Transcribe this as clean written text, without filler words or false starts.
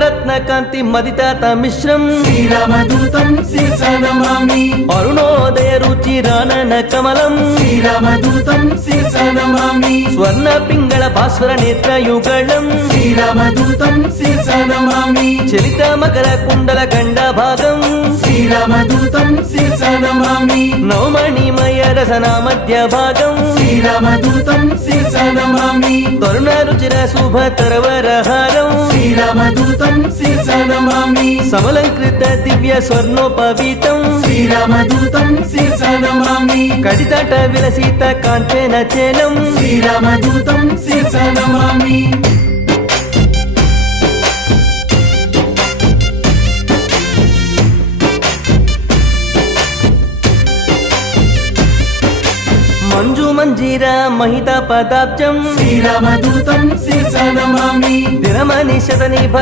నవరత్న కాంతి మదితాత మిశ్రం శ్రీరామదూతం శిరసా నమామి అరుణోదయ రుచి రానన కమలం శ్రీరామదూతం శిరసా నమామి స్వర్ణ పింగళ భాస్వర నేత్ర యుగళం శ్రీరామదూతం శిరసా నమామి చలిత మకర కుండల గండ భాగం శ్రీరామదూతం శిరసా నమామి నవమణిమయ రసన మధ్య భాగం శ్రీరామదూతం శిరసా నమామి తరుణ రుచిర శుభ తరవరహారం శ్రీరామదూతం శిరసా నమామి సమలంకృత దివ్య స్వర్ణోపవీతం శ్రీరామదూతం శిరసా నమామి కడితట విలసిత కాంచన చేలం శ్రీరామదూతం శిరసా నమామి మంజు మంజీర మహిత పదాబ్జం శ్రీరామదూతం శిరసా నమామి దినమని శతనిభ